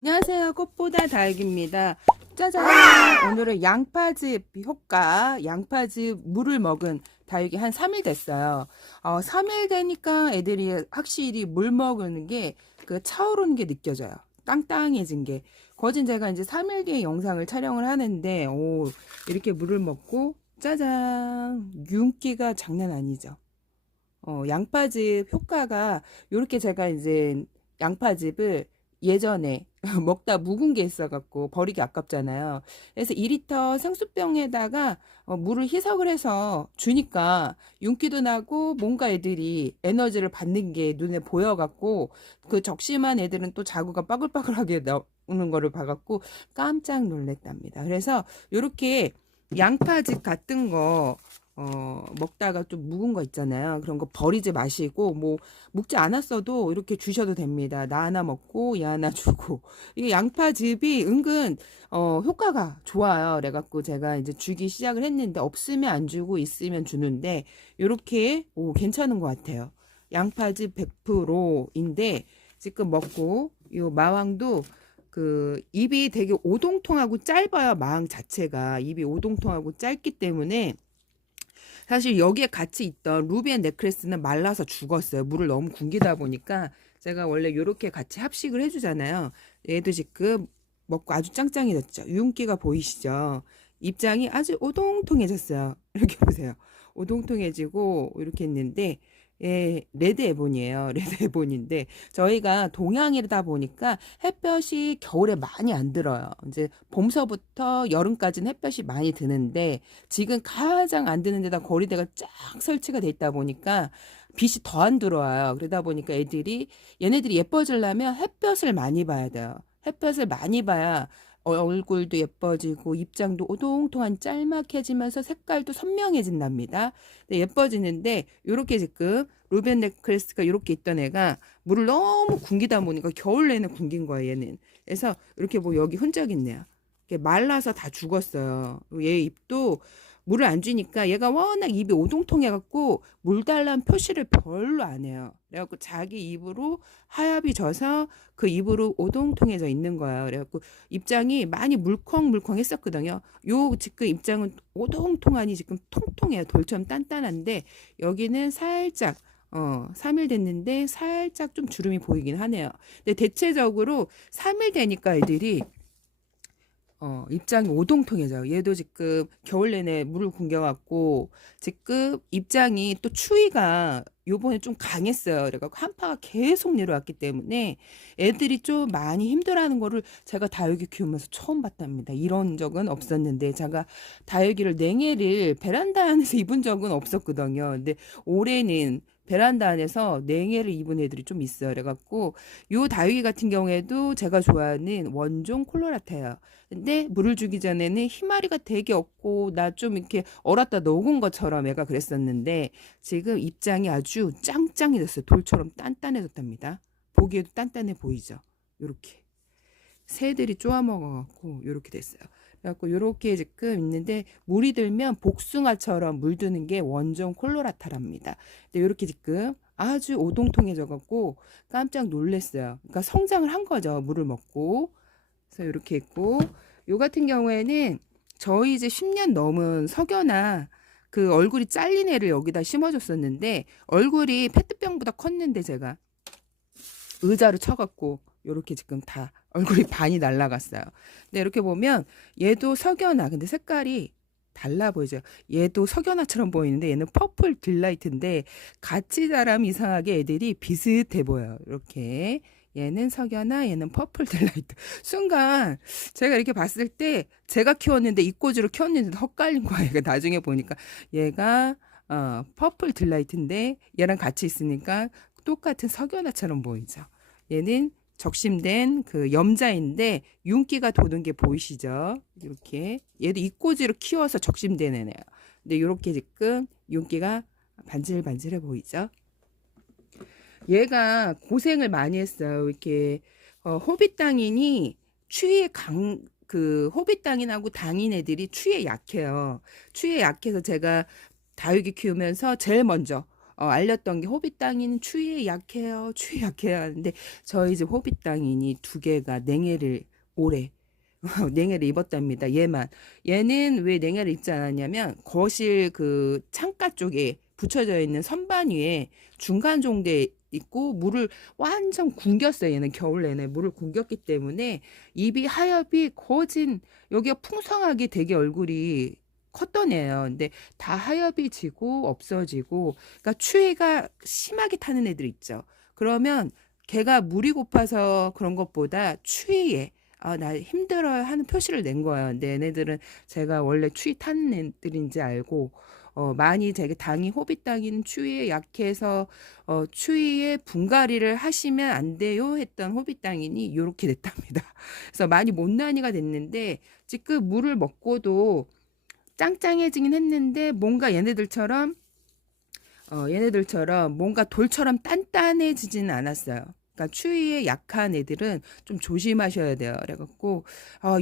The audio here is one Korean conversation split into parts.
안녕하세요. 꽃보다 다육입니다. 짜잔! 오늘은 양파즙 효과, 양파즙 물을 먹은 다육이 한 3일 됐어요. 3일 되니까 애들이 확실히 물 먹는 게 그 차오르는 게 느껴져요. 땅땅해진 게. 거진 제가 이제 3일 뒤에 영상을 촬영을 하는데, 이렇게 물을 먹고, 짜잔! 윤기가 장난 아니죠. 양파즙 효과가, 요렇게 제가 이제 양파즙을 예전에 먹다 묵은 게 있어갖고 버리기 아깝잖아요. 그래서 2리터 생수병에다가 물을 희석을 해서 주니까 윤기도 나고 뭔가 애들이 에너지를 받는 게 눈에 보여갖고 그 적심한 애들은 또 자구가 빠글빠글하게 나오는 거를 봐갖고 깜짝 놀랐답니다. 그래서 요렇게 양파즙 같은 거 먹다가 좀 묵은 거 있잖아요. 그런 거 버리지 마시고, 뭐, 묵지 않았어도 이렇게 주셔도 됩니다. 나 하나 먹고, 얘 하나 주고. 이게 양파즙이 은근, 효과가 좋아요. 그래갖고 제가 이제 주기 시작을 했는데, 없으면 안 주고, 있으면 주는데, 요렇게, 괜찮은 것 같아요. 양파즙 100%인데, 지금 먹고, 요 마왕도, 입이 되게 오동통하고 짧아요. 마왕 자체가. 입이 오동통하고 짧기 때문에, 사실 여기에 같이 있던 루비앤 넥클래스는 말라서 죽었어요. 물을 너무 굶기다 보니까 제가 원래 이렇게 같이 합식을 해주잖아요. 얘도 지금 먹고 아주 짱짱해졌죠. 윤기가 보이시죠? 입장이 아주 오동통해졌어요. 이렇게 보세요. 오동통해지고 이렇게 했는데 예, 레드 에본이에요. 레드 에본인데 저희가 동양이다 보니까 햇볕이 겨울에 많이 안 들어요. 이제 봄서부터 여름까지는 햇볕이 많이 드는데 지금 가장 안 드는 데다 거리대가 쫙 설치가 돼 있다 보니까 빛이 더 안 들어와요. 그러다 보니까 얘네들이 예뻐지려면 햇볕을 많이 봐야 돼요. 햇볕을 많이 봐야 얼굴도 예뻐지고 입장도 오동통한 짤막해지면서 색깔도 선명해진답니다. 예뻐지는데 이렇게 지금 루벤 넥클래스가 이렇게 있던 애가 물을 너무 굶기다 보니까 겨울 내내 굶긴 거예요, 얘는. 그래서 이렇게 뭐 여기 흔적 있네요. 말라서 다 죽었어요. 얘 입도 물을 안 주니까 얘가 워낙 입이 오동통해갖고 물 달라는 표시를 별로 안 해요. 그래갖고 자기 입으로 하얗이 져서 그 입으로 오동통해져 있는 거예요. 그래갖고 입장이 많이 물컹물컹 했었거든요. 요 지금 입장은 오동통하니 지금 통통해요. 돌처럼 단단한데 여기는 살짝 3일 됐는데 살짝 좀 주름이 보이긴 하네요. 근데 대체적으로 3일 되니까 애들이 입장이 오동통해져요. 얘도 지금 겨울 내내 물을 굶겨갖고 지금 입장이 또 추위가 요번에 좀 강했어요. 그래갖고 한파가 계속 내려왔기 때문에 애들이 좀 많이 힘들어하는 거를 제가 다육이 키우면서 처음 봤답니다. 이런 적은 없었는데 제가 다육이를 냉해를 베란다 안에서 입은 적은 없었거든요. 근데 올해는 베란다 안에서 냉해를 입은 애들이 좀 있어요. 그래갖고 요 다육이 같은 경우에도 제가 좋아하는 원종 콜로라타예요. 근데 물을 주기 전에는 희마리가 되게 없고 나 좀 이렇게 얼었다 녹은 것처럼 애가 그랬었는데 지금 입장이 아주 짱짱해졌어요. 돌처럼 단단해졌답니다. 보기에도 단단해 보이죠. 요렇게 새들이 쪼아먹어갖고 요렇게 됐어요. 그래갖고 요렇게 지금 있는데 물이 들면 복숭아처럼 물드는 게 원종 콜로라타랍니다. 근데 요렇게 지금 아주 오동통해져갖고 깜짝 놀랐어요. 그러니까 성장을 한 거죠. 물을 먹고. 그래서 이렇게 있고 요 같은 경우에는 저희 이제 10년 넘은 석연아 그 얼굴이 잘린 애를 여기다 심어줬었는데 얼굴이 페트병보다 컸는데 제가 의자를 쳐갖고 요렇게 지금 다 얼굴이 반이 날라갔어요. 근데 이렇게 보면 얘도 석연아 근데 색깔이 달라 보이죠. 얘도 석연아처럼 보이는데 얘는 퍼플 딜라이트인데 같이 자라면 이상하게 애들이 비슷해 보여요. 이렇게 얘는 석연아 얘는 퍼플 딜라이트. 순간 제가 이렇게 봤을 때 제가 키웠는데 이꼬지로 키웠는데 헛갈린 거예요. 나중에 보니까 얘가 퍼플 딜라이트인데 얘랑 같이 있으니까 똑같은 석연아처럼 보이죠. 얘는 적심된 그 염자인데 윤기가 도는 게 보이시죠? 이렇게 얘도 이꼬지로 키워서 적심된 애네요. 근데 이렇게 지금 윤기가 반질반질해 보이죠? 얘가 고생을 많이 했어요. 이렇게 호빗 당인이 추위에 그 호빗 당인하고 당인 애들이 추위에 약해요. 추위에 약해서 제가 다육이 키우면서 제일 먼저 알렸던 게 호빗땅이는 추위에 약해요. 추위에 약해요 하는데 저희 집 호빗땅이니 두 개가 냉해를 올해 냉해를 입었답니다. 얘는 왜 냉해를 입지 않았냐면 거실 그 창가 쪽에 붙여져 있는 선반 위에 중간 정도에 있고 물을 완전 굶겼어요. 얘는 겨울 내내 물을 굶겼기 때문에 입이 하엽이 거진 여기가 풍성하게 되게 얼굴이 컸던 애예요. 근데 다 하엽이 지고 없어지고 그러니까 추위가 심하게 타는 애들 있죠. 그러면 걔가 물이 고파서 그런 것보다 추위에 나 힘들어요 하는 표시를 낸 거예요. 근데 얘네들은 제가 원래 추위 타는 애들인지 알고 많이 되게 당이 호빗당이는 추위에 약해서 추위에 분갈이를 하시면 안 돼요 했던 호빗당이니 이렇게 됐답니다. 그래서 많이 못난이가 됐는데 지금 물을 먹고도 짱짱해지긴 했는데 뭔가 얘네들처럼 뭔가 돌처럼 단단해지지는 않았어요. 그러니까 추위에 약한 애들은 좀 조심하셔야 돼요. 그래갖고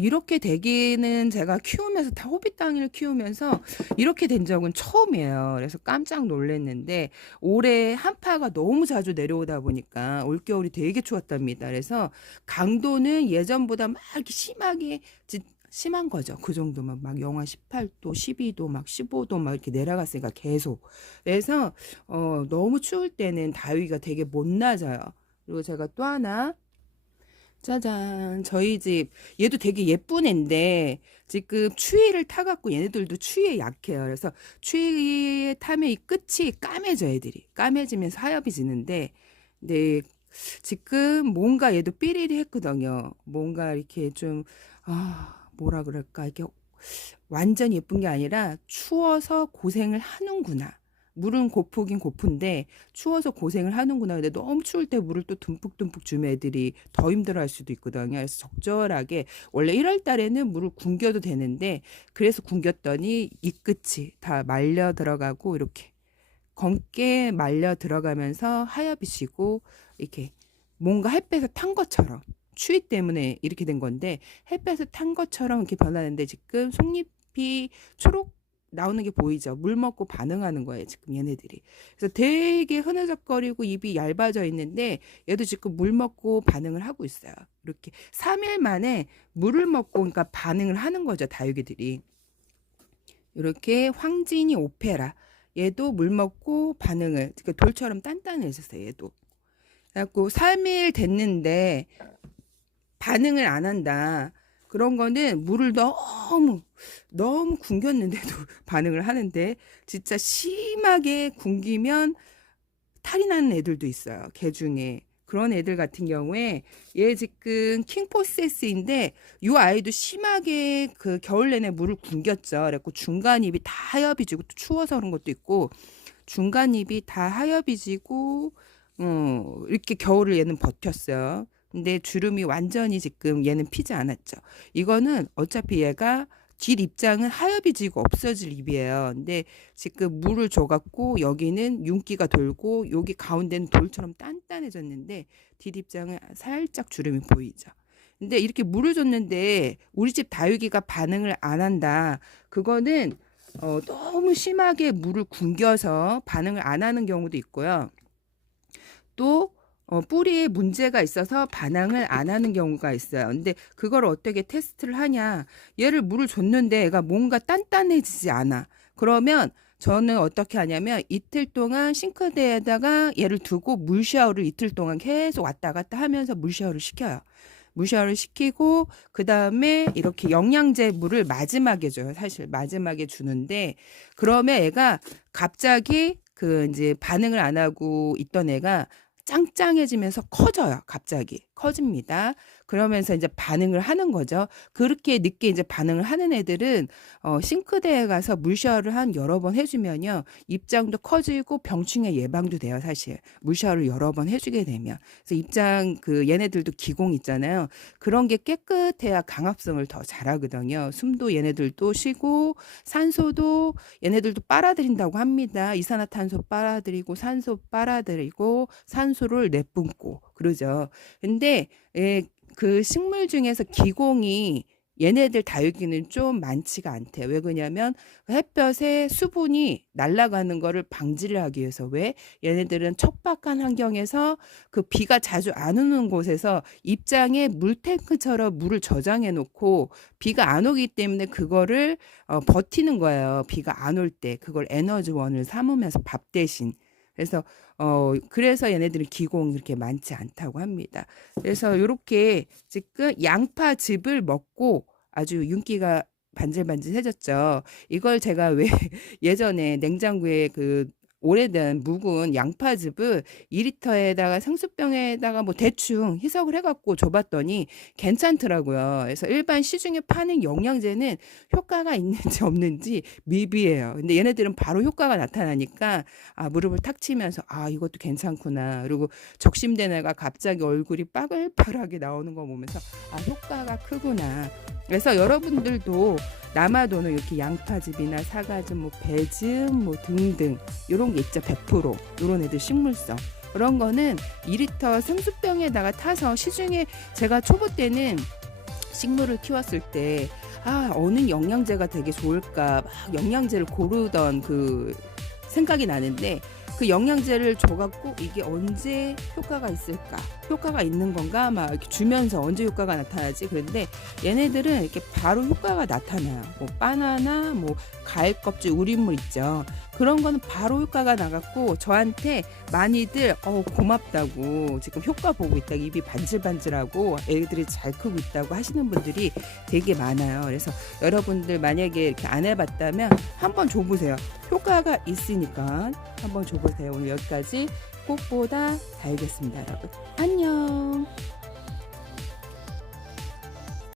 이렇게 되기는 제가 키우면서 다 호빗땅이를 키우면서 이렇게 된 적은 처음이에요. 그래서 깜짝 놀랐는데 올해 한파가 너무 자주 내려오다 보니까 올겨울이 되게 추웠답니다. 그래서 강도는 예전보다 막 이렇게 심한 거죠. 그 정도면 막 영하 18도, 12도, 막 15도 막 이렇게 내려갔으니까 계속. 그래서 너무 추울 때는 다위가 되게 못 낮아요. 그리고 제가 또 하나 짜잔 저희 집 얘도 되게 예쁜 애인데 지금 추위를 타갖고 얘네들도 추위에 약해요. 그래서 추위에 타면 이 끝이 까매져 애들이 까매지면서 하엽이 지는데 근데 지금 뭔가 얘도 삐리리 했거든요. 뭔가 이렇게 좀 뭐라 그럴까 이게 완전 예쁜 게 아니라 추워서 고생을 하는구나. 물은 고프긴 고픈데 추워서 고생을 하는구나. 근데 너무 추울 때 물을 또 듬뿍듬뿍 주면 애들이 더 힘들어할 수도 있거든요. 그래서 적절하게 원래 1월 달에는 물을 굶겨도 되는데 그래서 굶겼더니 이 끝이 다 말려 들어가고 이렇게 검게 말려 들어가면서 하얗이 지고 이렇게 뭔가 햇볕에 탄 것처럼 추위 때문에 이렇게 된 건데 햇볕에 탄 것처럼 이렇게 변하는데 지금 속잎이 초록 나오는 게 보이죠. 물 먹고 반응하는 거예요. 지금 얘네들이. 그래서 되게 흐느적거리고 입이 얇아져 있는데 얘도 지금 물 먹고 반응을 하고 있어요. 이렇게 3일 만에 물을 먹고 그러니까 반응을 하는 거죠. 다육이들이. 이렇게 황진이 오페라. 얘도 물 먹고 반응을 그러니까 돌처럼 단단해졌어요. 얘도. 그래갖고 3일 됐는데 반응을 안 한다. 그런 거는 물을 너무 굶겼는데도 반응을 하는데 진짜 심하게 굶기면 탈이 나는 애들도 있어요. 개 중에. 그런 애들 같은 경우에 얘 지금 킹포세스인데 이 아이도 심하게 그 겨울 내내 물을 굶겼죠. 그래갖고 중간 입이 다 하엽이 지고 또 추워서 그런 것도 있고 중간 입이 다 하엽이 지고 이렇게 겨울을 얘는 버텼어요. 근데 주름이 완전히 지금 얘는 피지 않았죠. 이거는 어차피 얘가 뒷 입장은 하엽이 지고 없어질 입이에요. 근데 지금 물을 줘갖고 여기는 윤기가 돌고 여기 가운데는 돌처럼 단단해졌는데 뒷 입장은 살짝 주름이 보이죠. 근데 이렇게 물을 줬는데 우리 집 다육이가 반응을 안 한다. 그거는 너무 심하게 물을 굶겨서 반응을 안 하는 경우도 있고요. 또 뿌리에 문제가 있어서 반응을 안 하는 경우가 있어요. 근데 그걸 어떻게 테스트를 하냐? 얘를 물을 줬는데 얘가 뭔가 단단해지지 않아. 그러면 저는 어떻게 하냐면 이틀 동안 싱크대에다가 얘를 두고 물 샤워를 이틀 동안 계속 왔다 갔다 하면서 물 샤워를 시켜요. 물 샤워를 시키고 그 다음에 이렇게 영양제 물을 마지막에 줘요. 사실 마지막에 주는데 그러면 애가 갑자기 그 이제 반응을 안 하고 있던 애가 짱짱해지면서 커져요. 갑자기 커집니다. 그러면서 이제 반응을 하는 거죠. 그렇게 늦게 이제 반응을 하는 애들은 싱크대에 가서 물 샤워를 한 여러 번 해주면요 입장도 커지고 병충해 예방도 돼요. 사실 물 샤워를 여러 번 해주게 되면 그래서 입장 그 얘네들도 기공 있잖아요. 그런 게 깨끗해야 강압성을 더 잘하거든요. 숨도 얘네들도 쉬고 산소도 얘네들도 빨아들인다고 합니다. 이산화탄소 빨아들이고 산소 빨아들이고 산소를 내뿜고 그러죠. 근데 그 식물 중에서 기공이 얘네들 다육이는 좀 많지가 않대요. 왜 그러냐면 햇볕에 수분이 날아가는 거를 방지를 하기 위해서. 왜? 얘네들은 척박한 환경에서 그 비가 자주 안 오는 곳에서 입장에 물탱크처럼 물을 저장해 놓고 비가 안 오기 때문에 그거를 버티는 거예요. 비가 안 올 때 그걸 에너지원을 삼으면서 밥 대신. 그래서 얘네들은 기공이 그렇게 많지 않다고 합니다. 그래서 요렇게 지금 양파즙을 먹고 아주 윤기가 반질반질해졌죠. 이걸 제가 왜 예전에 냉장고에 그 오래된 묵은 양파즙을 2리터에다가 생수병에다가 뭐 대충 희석을 해갖고 줘봤더니 괜찮더라고요. 그래서 일반 시중에 파는 영양제는 효과가 있는지 없는지 미비해요. 근데 얘네들은 바로 효과가 나타나니까 무릎을 탁 치면서 이것도 괜찮구나. 그리고 적심된 애가 갑자기 얼굴이 빠글빠글하게 나오는 거 보면서 효과가 크구나. 그래서 여러분들도 남아도는 이렇게 양파즙이나 사과즙, 뭐 배즙, 뭐 등등 이런 게 있죠. 100% 이런 애들 식물성 그런 거는 2리터 생수병에다가 타서 시중에 제가 초보 때는 식물을 키웠을 때 어느 영양제가 되게 좋을까 막 영양제를 고르던 그 생각이 나는데 그 영양제를 줘갖고 이게 언제 효과가 있을까? 효과가 있는 건가? 막 이렇게 주면서 언제 효과가 나타나지? 그런데 얘네들은 이렇게 바로 효과가 나타나요. 뭐 바나나, 뭐 과일 껍질, 우린물 있죠. 그런 거는 바로 효과가 나갖고 저한테 많이들 고맙다고 지금 효과 보고 있다고 입이 반질반질하고 애들이 잘 크고 있다고 하시는 분들이 되게 많아요. 그래서 여러분들 만약에 이렇게 안 해봤다면 한번 줘보세요. 효과가 있으니까 한번 줘보세요. 오늘 여기까지 꽃보다 다육이었습니다, 여러분. 안녕.